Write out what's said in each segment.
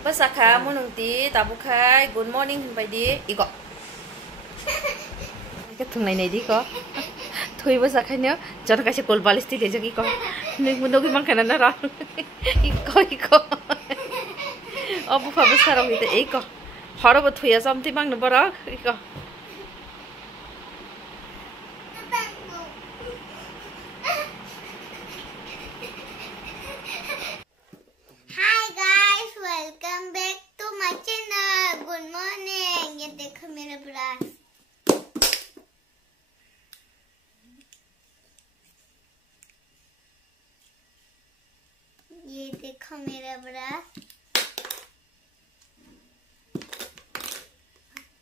Pasaka monungti tabukai good morning baidi iko. Ika tunai nai di ko. Thui pasakanya jon kasih kol balis ti leja iko. Nek mundo ki mangkana na ra. Iko. Abu fa besar gitu iko. Haro bo thui asam ti mang na bara iko. Welcome back to my channel. Good morning. ये देखो मेरा brush. ये देखो मेरा brush.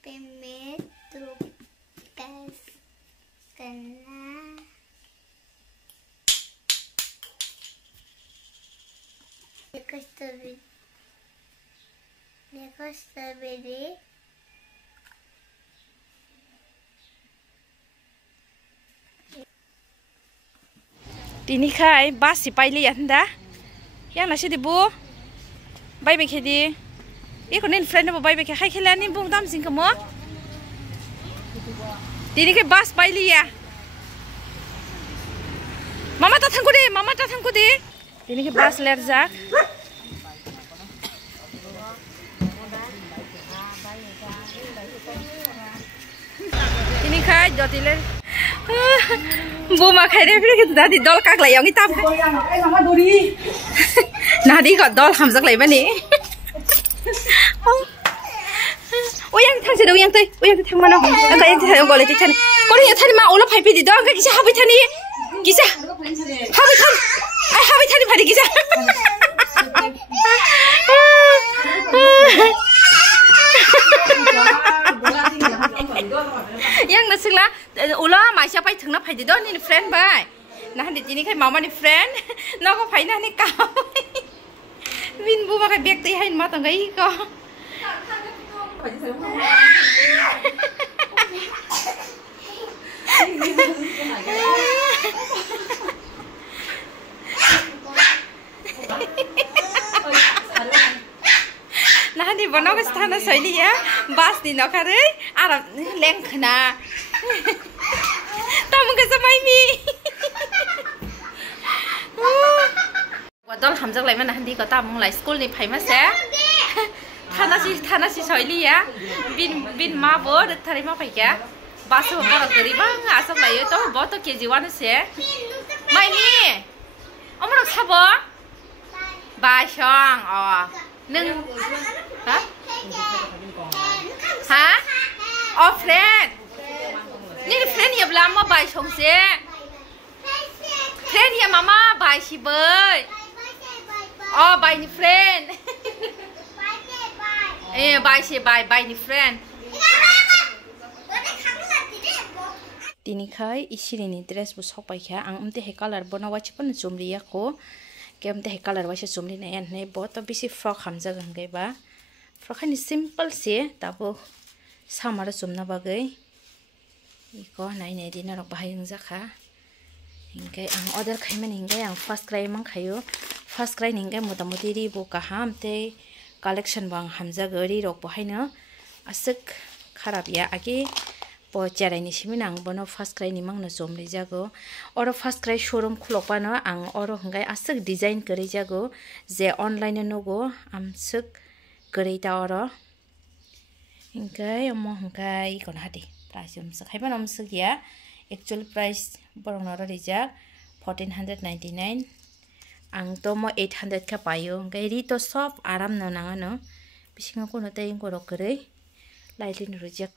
पे मैं तो test करना. देखो strawberry Tini kai basi paili anda. Yang nasi di bu. Bye bye kedi. Iko nin friend bu bye bye kai khela nin bung dam sing kamu. Tini kai bas paili ya. Mama datang ku di. Tini kai bas lerjak. Ini kai jotile. Bu makai deh, kita tadi dol kak lagi yang hitam. Nadi kok dol hamzak lagi mana? Oh yang thang sedang yang thang mana? Angkat yang thang boleh titan. Kau yang thang mah ulah pipi di dong, kisah habis thani, kisah habis thani pada kisah. Yang nasila ulah masih apa itu nak pai di dong ni friend bay. Nah di sini kan mama ni friend, nak apa pai nah ni kau. Win bu makai beg tu yang mata ngai kau. Nah di mana ke sana soalnya ya, bas di nak kare, Arab leng kena. Tamu ke sama ini. Wadol hamzak lagi mana di kota mung lagi school ni famous ya. Thana si soalnya ya, bin ma bo, thari ma pai ya. Bas ho borok dari bang, asal lagi tu boto kejiwan sih. Mai ni, omrok sabo. Basong, oh, neng. Hah? Oh friend. Ni friend ya belam mau buy song se. Friend ya mama buy si boy. Oh buy ni friend. Buy si buy ni friend. Tini kai isiri ni dress bu sok pai kya ang umte he color bona wachi pun chumri ya ko. Kem te he color wachi chumri na yan ne boto bisi frock hamza gangai ba. Frock ni simple se tabo samara chumna bagai. Iko nai nei dina rok bahayung jaka. Hinggai ang order khaiman hinggai ang first cry mang khayo. First cry hinggai motamuti ri bu kaham te collection bang hamza gari rok bahayna asuk kharap ya age po charai ni siminang bono first cry ni mang na chomri jago oro first cry showroom khulokpa no ang oro hinggai asuk design kari jago je online no go am suk kari ta oro hinggai amo hinggai kon hati price um suk haiban am suk ya actual price borong no rijak 1499 ang to mo 800 ka payo hinggai ri to sob aram no nanga no bisinga kono tai ko rokre lailin rujak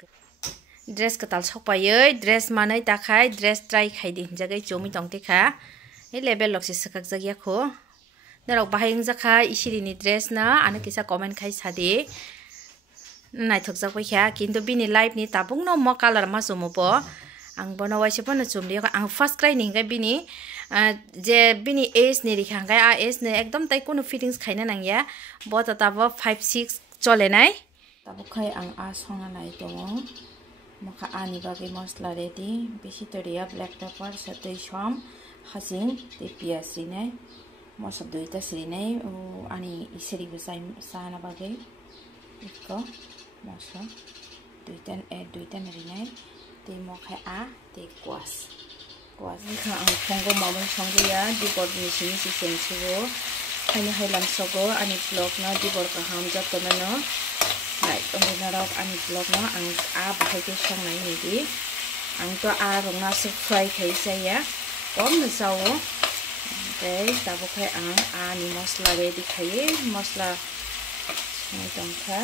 dress katal sok payo dress manai takai dress try khai din jagai chomi tongte kha e level lok se sakak jagya kho narok bahayeng jakha isiri ni dress na ana kisa comment khai sade nai thok jak pai kha kintu bini live ni tabung no mo color ma sumo po ang bono waise pon chumli ang first cry ni ga bini je bini age ni rikha ga age ne ekdom tai kono fittings khaina nang ya bota tabo 5 6 chole nai tabukai ang asong na ito mo. Makaani bagay mosla ready. Bisi toriya black pepper sa toy shom. Hasin te pias rinay. Mosab doita sirinay. Ani isiri busay sana bagay. Iko mosla. Duitan rinay. Te mo kay te kuas. Kuas ka ang ponggo mamon songya di board machine si sensiwo. Kanya hilang sogo ani vlog na di board ka hamjat to na no. Right, ong narok ani vlog no ang bahai ke song nai ni di. Ang to rong na fry kai saya. Kom na sawo. Okay, tabo kai ang ani mosla ready kai mosla mathangkha.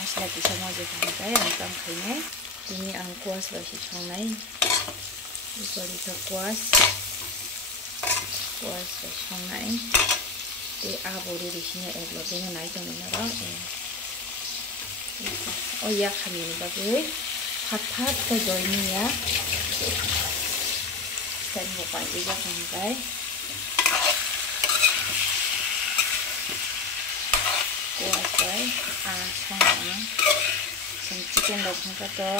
Mosla kisa mo je kai ang tam kai ne. Ini ang kuas ba si song nai. Ito dito kuas ba song nai. Di abori di sini eglo dengan naik dengan orang oh ya kami ini bagai pat ke ini ya dan bukan juga sampai kuas bay sama chicken dog to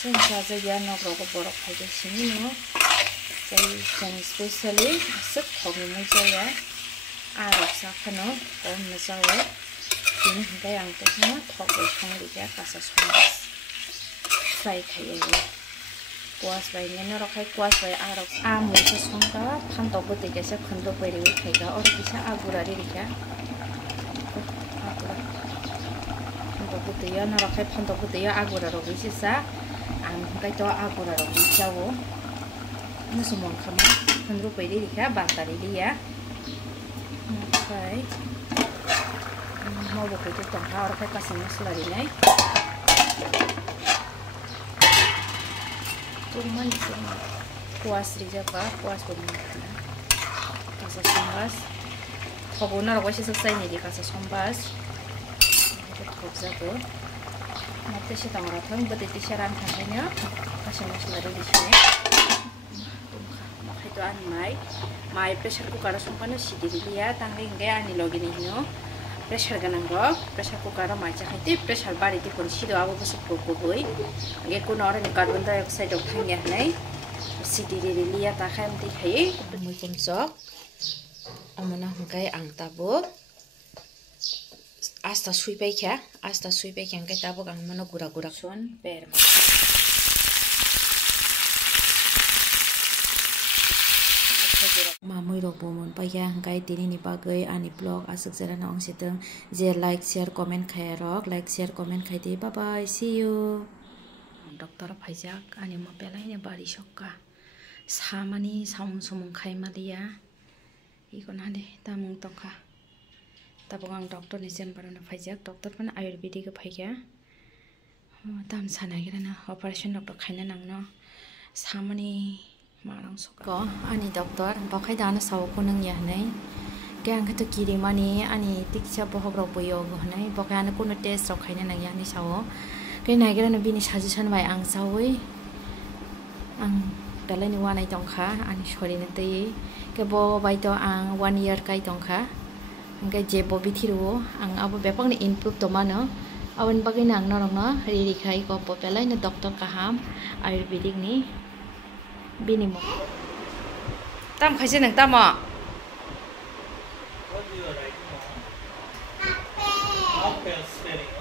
sensa saja nok rokok borok aja sini no saya especially sep hobi muncul ya arok sakano om nasawo ini hingga yang semua thok besong dia kasa somas fry khai kuas bai nena rokai kuas bai arok amu sa songka phanto bote kesa khando pere khaiga or bisa agurari rika phanto bote ya na rokai phanto bote ya agura ro bisa ang hingga to agura ro bisawo nasumon khama khandro pere rika batari dia. Okay. Mau buka itu tongkar, orang kasih mosla ini. Cuman kuas saja pak, kuas bermakna. Kasih sombas. Kebuna orang sih selesai nih di kasih sombas. Itu kubza tuh. Nanti si tongkar tuh buat disiaran katanya. Kasih mosla di sini. Itu mai pressure cooker sumpah si diri dia tangga hingga ani login ini pressure ganang go pressure cooker mai cakap itu pressure bari itu pun si doa apa besok boy hingga kun orang carbon dioxide uthangnya nai si diri dia tak ham dikai mui pun sok amana hingga ang tabo asta sui baik yang kita tabo ang mana gura son per Mamui rok bomon paya hangkai tini ni bagai ani blog asuk zera na ong siteng je like share comment khai rok like share comment khai de bye bye see you doktor phaijak ani mo pelai ne bari sokka samani samung sumung khai malia ikon hade tamung tokha tabong ang doktor ni chamber na phaijak doktor pan ayurvedic phaikya tam sana gira na operation doktor khaina nangno samani marang suka ani doktor bakai dana sawo kunang ya nai kaya angkat kiri mani ani tikcha bohok rok boyo nai bakai ana kuno test rok khaina nang ya ni sawo kaya nagira na bini suggestion bai ang sawi ang dalai ni wanai tongkha ani shori na tei ke bo bai to ang 1 year kai tongkha angka je bo bithiru ang abo bepang ni improve to mano awan bagai nang norong no ri khai ko po pelai na doktor kaham ayurvedic ni bini mo tam khaise nang tam ma apple spelling